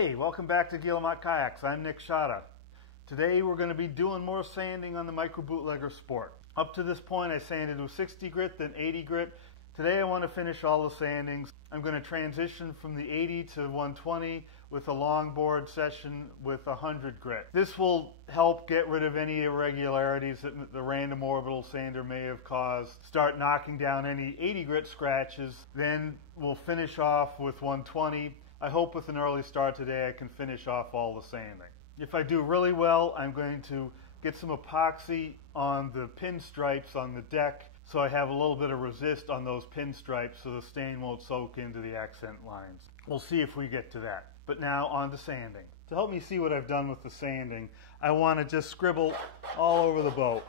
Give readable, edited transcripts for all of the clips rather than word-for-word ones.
Hey, welcome back to Guillemot Kayaks. I'm Nick Schade. Today we're going to be doing more sanding on the microBootlegger Sport. Up to this point I sanded with 60 grit, then 80 grit. Today I want to finish all the sandings. I'm going to transition from the 80 to 120 with a longboard session with 100 grit. This will help get rid of any irregularities that the random orbital sander may have caused. Start knocking down any 80 grit scratches. Then we'll finish off with 120. I hope with an early start today I can finish off all the sanding. If I do really well, I'm going to get some epoxy on the pinstripes on the deck so I have a little bit of resist on those pinstripes so the stain won't soak into the accent lines. We'll see if we get to that. But now on to sanding. To help me see what I've done with the sanding, I want to just scribble all over the boat.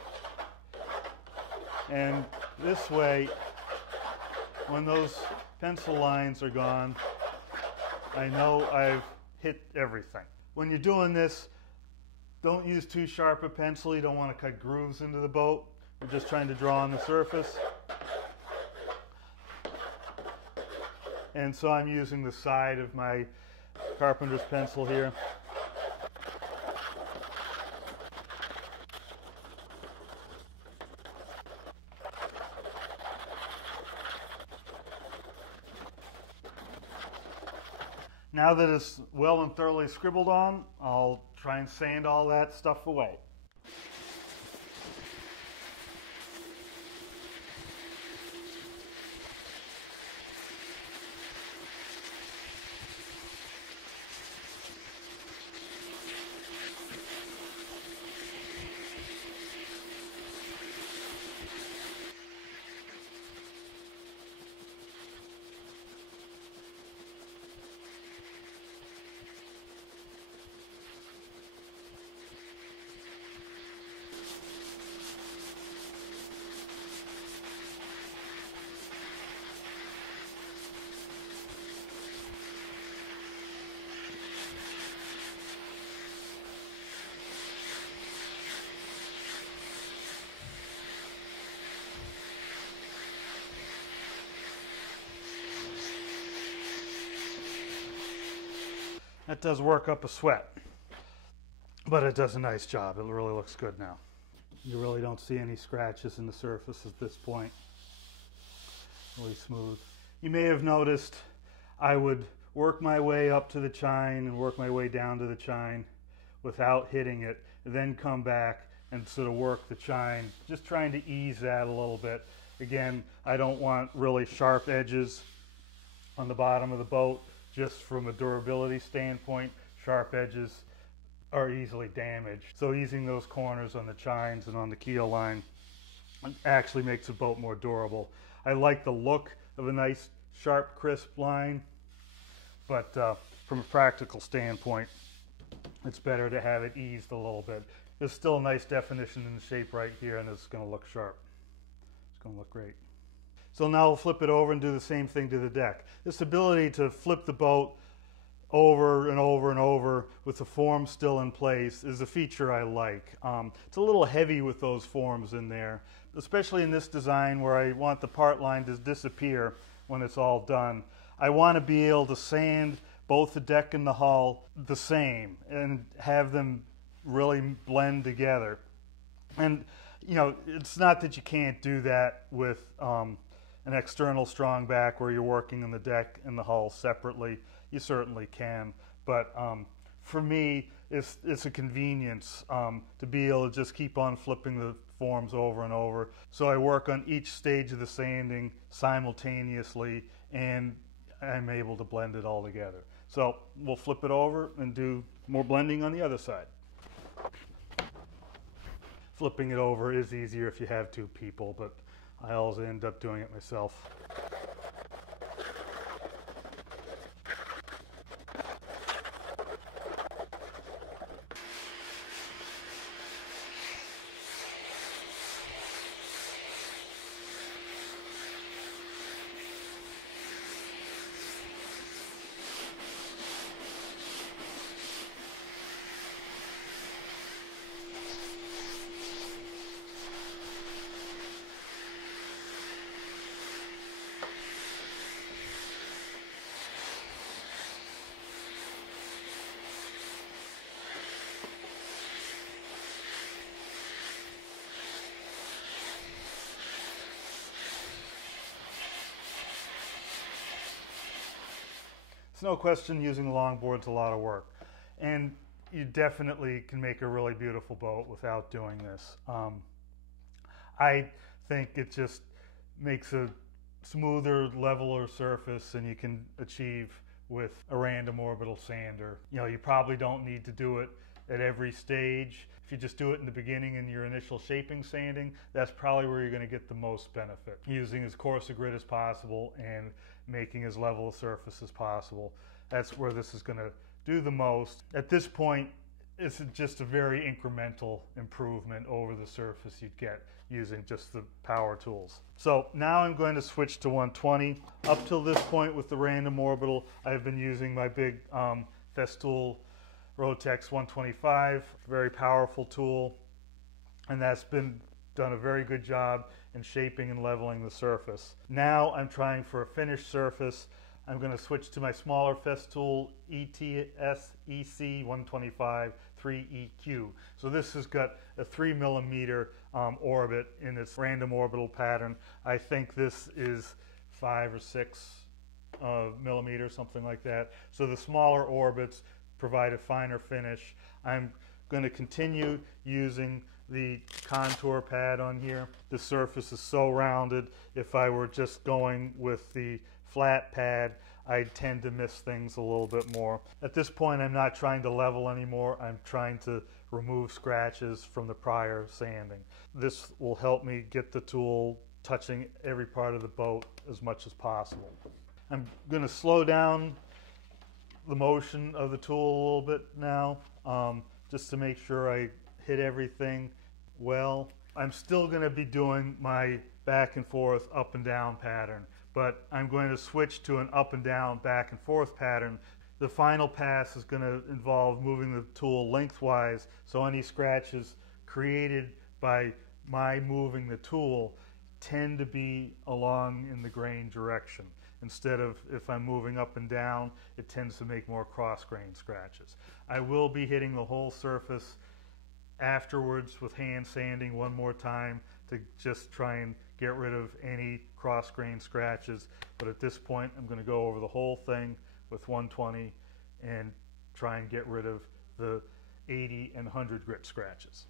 And this way, when those pencil lines are gone, I know I've hit everything. When you're doing this, don't use too sharp a pencil. You don't want to cut grooves into the boat. We're just trying to draw on the surface. And so I'm using the side of my carpenter's pencil here. Now that it's well and thoroughly scribbled on, I'll try and sand all that stuff away. That does work up a sweat, but it does a nice job. It really looks good now. You really don't see any scratches in the surface at this point. Really smooth. You may have noticed I would work my way up to the chine and work my way down to the chine without hitting it, and then come back and sort of work the chine, just trying to ease that a little bit. Again, I don't want really sharp edges on the bottom of the boat. Just from a durability standpoint, sharp edges are easily damaged. So easing those corners on the chines and on the keel line actually makes the boat more durable. I like the look of a nice, sharp, crisp line, but from a practical standpoint, it's better to have it eased a little bit. There's still a nice definition in the shape right here, and it's going to look sharp. It's going to look great. So now we'll flip it over and do the same thing to the deck. This ability to flip the boat over and over and over with the form still in place is a feature I like. It's a little heavy with those forms in there, especially in this design where I want the part line to disappear when it's all done. I want to be able to sand both the deck and the hull the same and have them really blend together. And you know, it's not that you can't do that with an external strong back where you're working on the deck and the hull separately. You certainly can, but for me it's a convenience to be able to just keep on flipping the forms over and over. So I work on each stage of the sanding simultaneously and I'm able to blend it all together. So we'll flip it over and do more blending on the other side. Flipping it over is easier if you have two people, but I always end up doing it myself. It's no question using a longboard's a lot of work, and you definitely can make a really beautiful boat without doing this. I think it just makes a smoother, leveler surface than you can achieve with a random orbital sander. You know, you probably don't need to do it at every stage. If you just do it in the beginning in your initial shaping sanding, that's probably where you're going to get the most benefit. Using as coarse a grit as possible and making as level a surface as possible. That's where this is going to do the most. At this point, it's just a very incremental improvement over the surface you'd get using just the power tools. So now I'm going to switch to 120. Up till this point with the random orbital, I've been using my big Festool Rotex 125, very powerful tool, and that's been done a very good job in shaping and leveling the surface. Now I'm trying for a finished surface. I'm going to switch to my smaller Festool EC 125 3EQ. So this has got a 3mm orbit in its random orbital pattern. I think this is 5 or 6 millimeters, something like that. So the smaller orbits provide a finer finish. I'm going to continue using the contour pad on here. The surface is so rounded. If I were just going with the flat pad, I'd tend to miss things a little bit more. At this point, I'm not trying to level anymore. I'm trying to remove scratches from the prior sanding. This will help me get the tool touching every part of the boat as much as possible. I'm going to slow down the motion of the tool a little bit now, just to make sure I hit everything well. I'm still going to be doing my back and forth, up and down pattern, but I'm going to switch to an up and down, back and forth pattern. The final pass is going to involve moving the tool lengthwise, so any scratches created by my moving the tool tend to be along in the grain direction. Instead of, if I'm moving up and down, it tends to make more cross-grain scratches. I will be hitting the whole surface afterwards with hand sanding one more time to just try and get rid of any cross-grain scratches. But at this point, I'm going to go over the whole thing with 120 and try and get rid of the 80 and 100 grit scratches.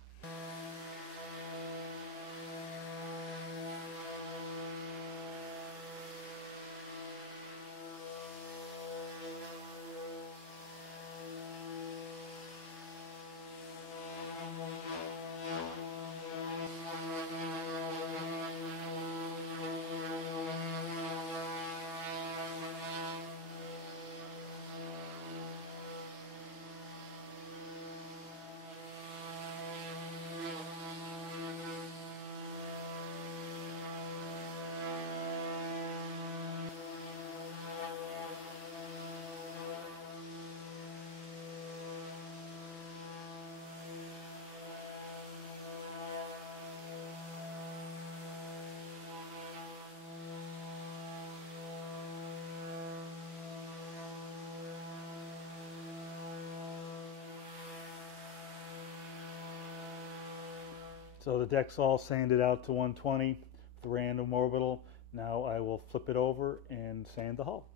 So the deck's all sanded out to 120, the random orbital. Now I will flip it over and sand the hull.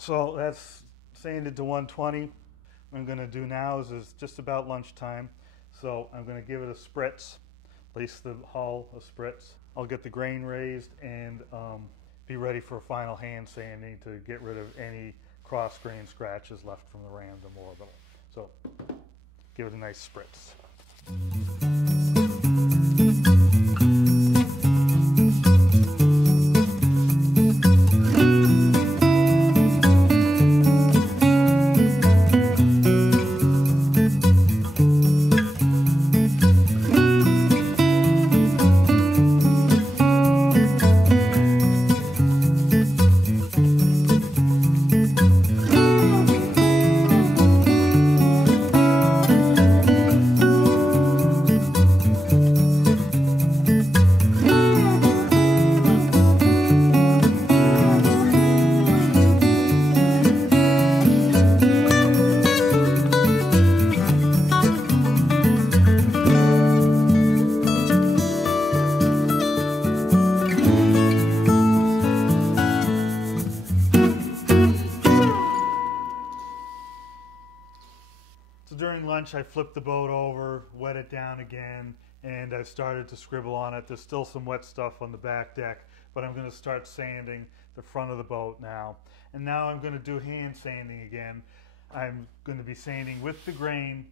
So that's sanded to 120. What I'm going to do now is just about lunchtime. So I'm going to give it a spritz, place the hull a spritz. I'll get the grain raised and be ready for a final hand sanding to get rid of any cross grain scratches left from the random orbital. So give it a nice spritz. lunch, I flipped the boat over, wet it down again, and I've started to scribble on it. There's still some wet stuff on the back deck, but I'm going to start sanding the front of the boat now. And now I'm going to do hand sanding again. I'm going to be sanding with the grain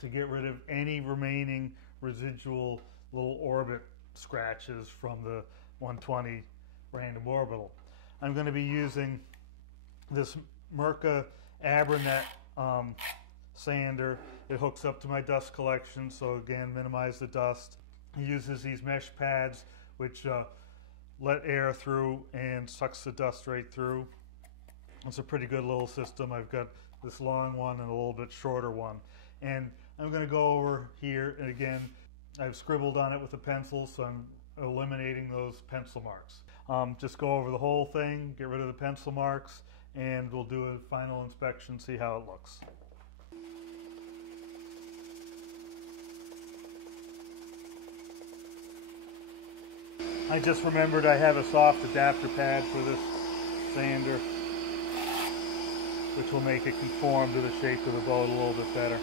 to get rid of any remaining residual little orbit scratches from the 120 random orbital. I'm going to be using this Mirka Abranet sander. It hooks up to my dust collection, so again, minimize the dust. It uses these mesh pads which let air through and sucks the dust right through. It's a pretty good little system. I've got this long one and a little bit shorter one. And I'm going to go over here, and again, I've scribbled on it with a pencil, so I'm eliminating those pencil marks. Just go over the whole thing, get rid of the pencil marks, and we'll do a final inspection, see how it looks. I just remembered I have a soft adapter pad for this sander, which will make it conform to the shape of the boat a little bit better.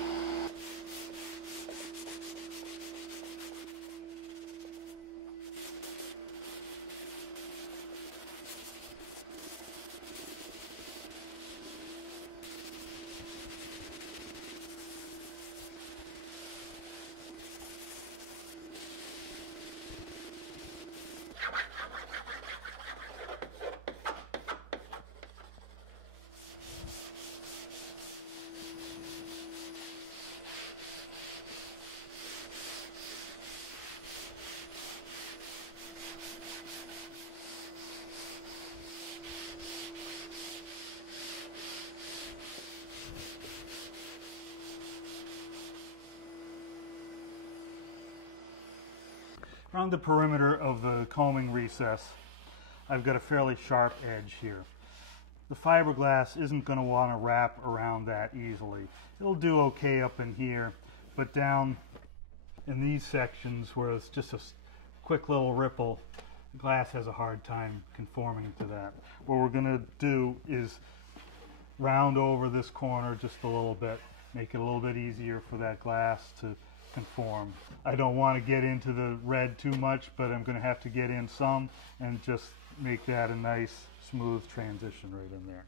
Around the perimeter of the combing recess, I've got a fairly sharp edge here. The fiberglass isn't going to want to wrap around that easily. It'll do okay up in here, but down in these sections where it's just a quick little ripple, the glass has a hard time conforming to that. What we're going to do is round over this corner just a little bit, make it a little bit easier for that glass to conform. I don't want to get into the red too much, but I'm going to have to get in some and just make that a nice smooth transition right in there.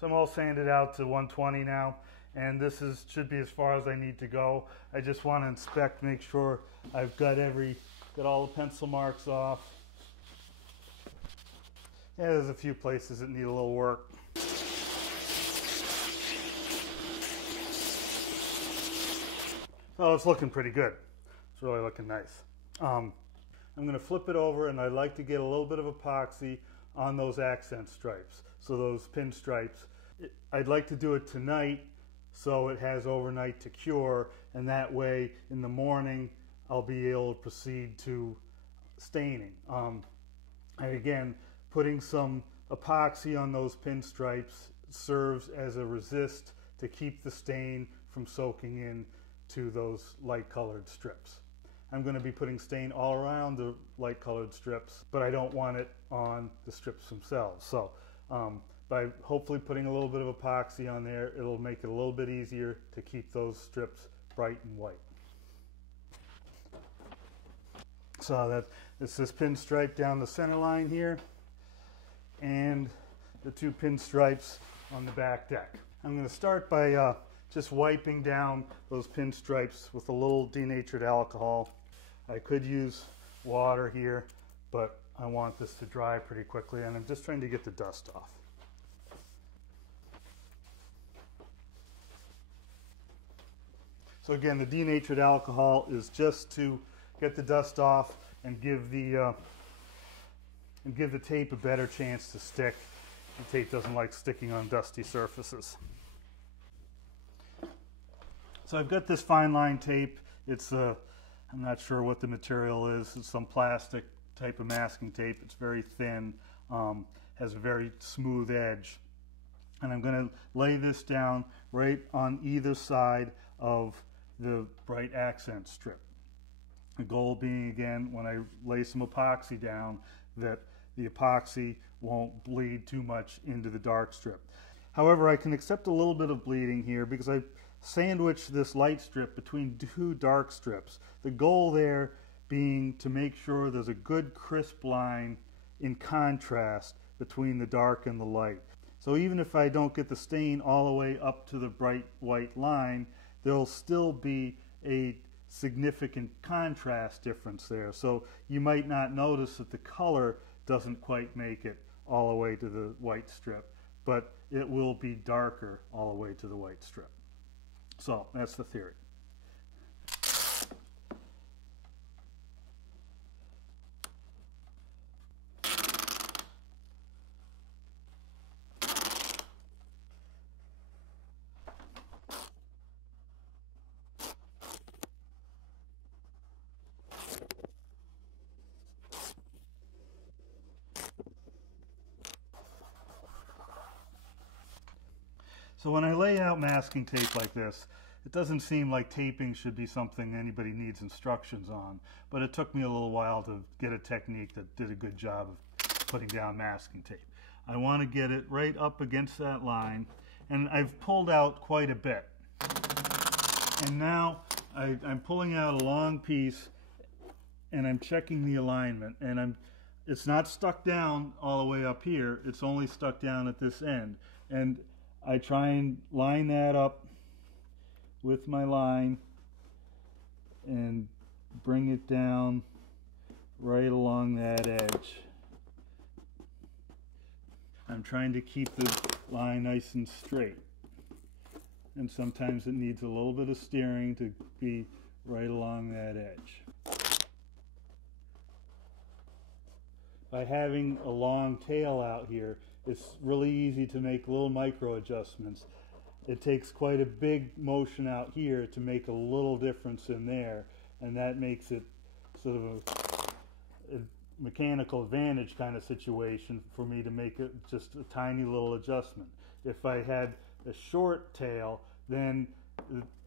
So I'm all sanded out to 120 now, and this should be as far as I need to go. I just want to inspect, make sure I've got all the pencil marks off. Yeah, there's a few places that need a little work. So it's looking pretty good. It's really looking nice. I'm going to flip it over, and I'd like to get a little bit of epoxy on those accent stripes, so those pin stripes. I'd like to do it tonight so it has overnight to cure, and that way in the morning I'll be able to proceed to staining. And again, putting some epoxy on those pin stripes serves as a resist to keep the stain from soaking in to those light colored strips. I'm going to be putting stain all around the light colored strips, but I don't want it on the strips themselves. So by hopefully putting a little bit of epoxy on there, it'll make it a little bit easier to keep those strips bright and white. So it's this pinstripe down the center line here and the two pinstripes on the back deck. I'm going to start by just wiping down those pinstripes with a little denatured alcohol. I could use water here, but I want this to dry pretty quickly, and I'm just trying to get the dust off. So again, the denatured alcohol is just to get the dust off and give the tape a better chance to stick. The tape doesn't like sticking on dusty surfaces. So I've got this fine line tape. It's I'm not sure what the material is. It's some plastic type of masking tape. It's very thin, has a very smooth edge. And I'm going to lay this down right on either side of the bright accent strip. The goal being, again, when I lay some epoxy down, that the epoxy won't bleed too much into the dark strip. However, I can accept a little bit of bleeding here because I sandwiched this light strip between two dark strips. The goal there being to make sure there's a good crisp line in contrast between the dark and the light. So even if I don't get the stain all the way up to the bright white line, there'll still be a significant contrast difference there. So you might not notice that the color doesn't quite make it all the way to the white strip, but it will be darker all the way to the white strip. So that's the theory. So when I lay out masking tape like this, it doesn't seem like taping should be something anybody needs instructions on, but it took me a little while to get a technique that did a good job of putting down masking tape. I want to get it right up against that line, and I've pulled out quite a bit. And now I'm pulling out a long piece, and I'm checking the alignment, and it's not stuck down all the way up here, it's only stuck down at this end. And I try and line that up with my line and bring it down right along that edge. I'm trying to keep the line nice and straight, and sometimes it needs a little bit of steering to be right along that edge. By having a long tail out here, it's really easy to make little micro adjustments. It takes quite a big motion out here to make a little difference in there, and that makes it sort of a mechanical advantage kind of situation for me to make it just a tiny little adjustment. If I had a short tail, then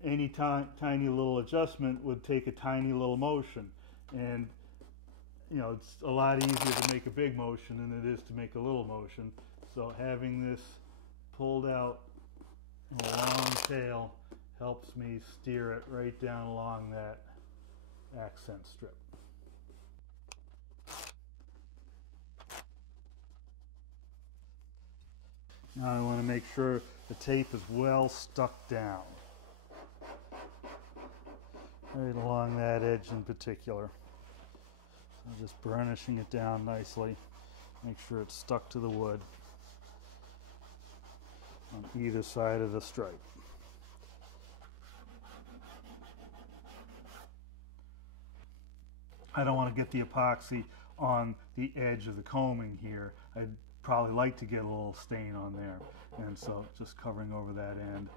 any tiny little adjustment would take a tiny little motion, and you know, it's a lot easier to make a big motion than it is to make a little motion. So having this pulled out a long tail helps me steer it right down along that accent strip. Now I want to make sure the tape is well stuck down, right along that edge in particular. So just burnishing it down nicely, make sure it's stuck to the wood on either side of the stripe. I don't want to get the epoxy on the edge of the combing here. I'd probably like to get a little stain on there, and so just covering over that end.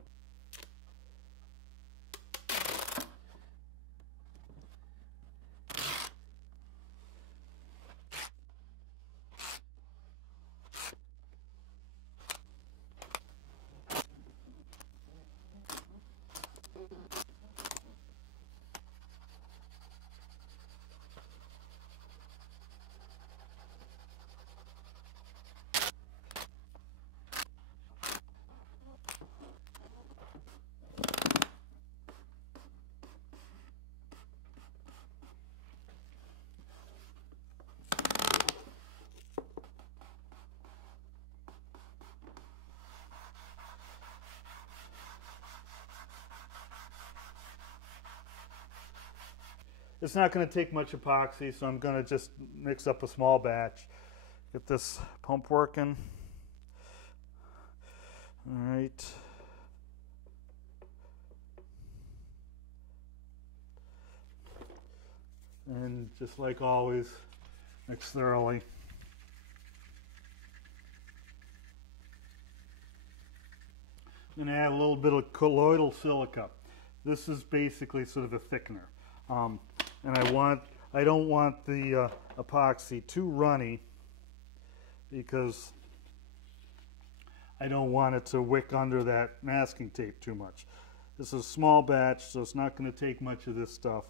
It's not going to take much epoxy, so I'm going to just mix up a small batch. Get this pump working. All right. And just like always, mix thoroughly. I'm going to add a little bit of colloidal silica. This is basically sort of a thickener. And I don't want the epoxy too runny because I don't want it to wick under that masking tape too much. This is a small batch, so it's not going to take much of this stuff.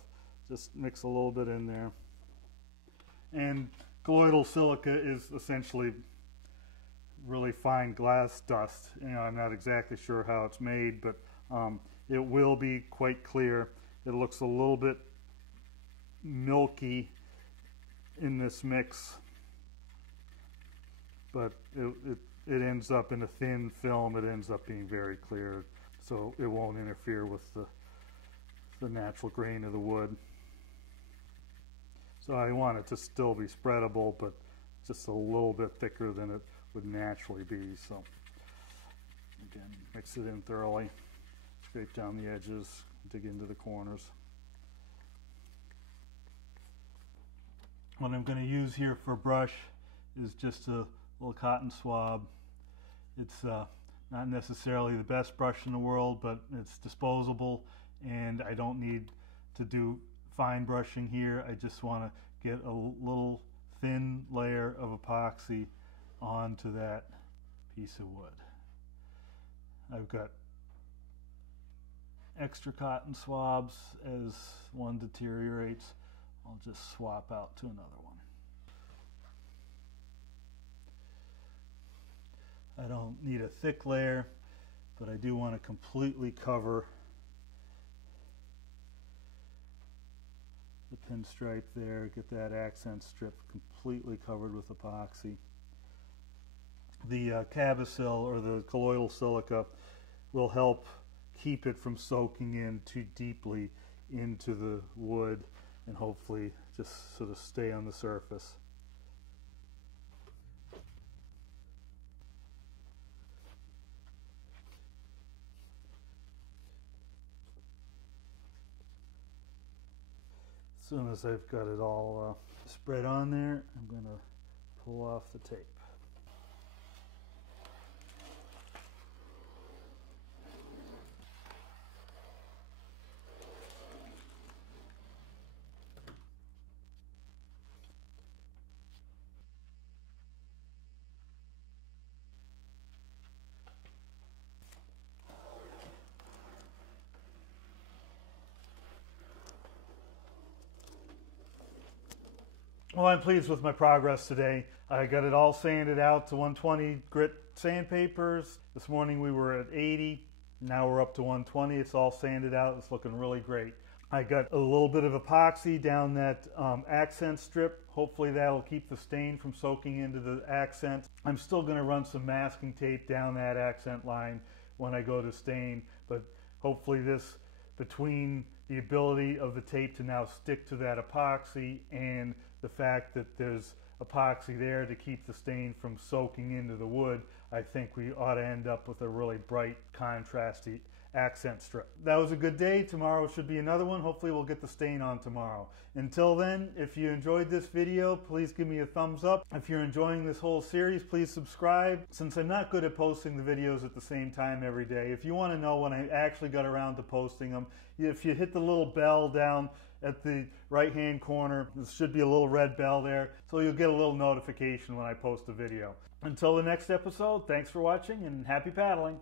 Just mix a little bit in there. And colloidal silica is essentially really fine glass dust. You know, I'm not exactly sure how it's made, but it will be quite clear. It looks a little bit milky in this mix, but it ends up in a thin film. It ends up being very clear, so it won't interfere with the natural grain of the wood. So I want it to still be spreadable, but just a little bit thicker than it would naturally be. So again, mix it in thoroughly, scrape down the edges, dig into the corners. What I'm going to use here for brush is just a little cotton swab. It's not necessarily the best brush in the world, but it's disposable, and I don't need to do fine brushing here. I just want to get a little thin layer of epoxy onto that piece of wood. I've got extra cotton swabs. As one deteriorates, I'll just swap out to another one. I don't need a thick layer, but I do want to completely cover the pinstripe there, get that accent strip completely covered with epoxy. The Cabosil, or the colloidal silica, will help keep it from soaking in too deeply into the wood and hopefully just sort of stay on the surface. As soon as I've got it all spread on there, I'm going to pull off the tape. Well, I'm pleased with my progress today. I got it all sanded out to 120 grit sandpapers. This morning we were at 80. Now we're up to 120. It's all sanded out. It's looking really great. I got a little bit of epoxy down that accent strip. Hopefully that'll keep the stain from soaking into the accent. I'm still going to run some masking tape down that accent line when I go to stain, but hopefully this, between the ability of the tape to now stick to that epoxy and the fact that there's epoxy there to keep the stain from soaking into the wood, I think we ought to end up with a really bright, contrasty accent strip. That was a good day. Tomorrow should be another one. Hopefully we'll get the stain on tomorrow. Until then, if you enjoyed this video, please give me a thumbs up. If you're enjoying this whole series, please subscribe. Since I'm not good at posting the videos at the same time every day, if you want to know when I actually got around to posting them, if you hit the little bell down at the right hand corner, there should be a little red bell there, so you'll get a little notification when I post a video. Until the next episode, thanks for watching and happy paddling.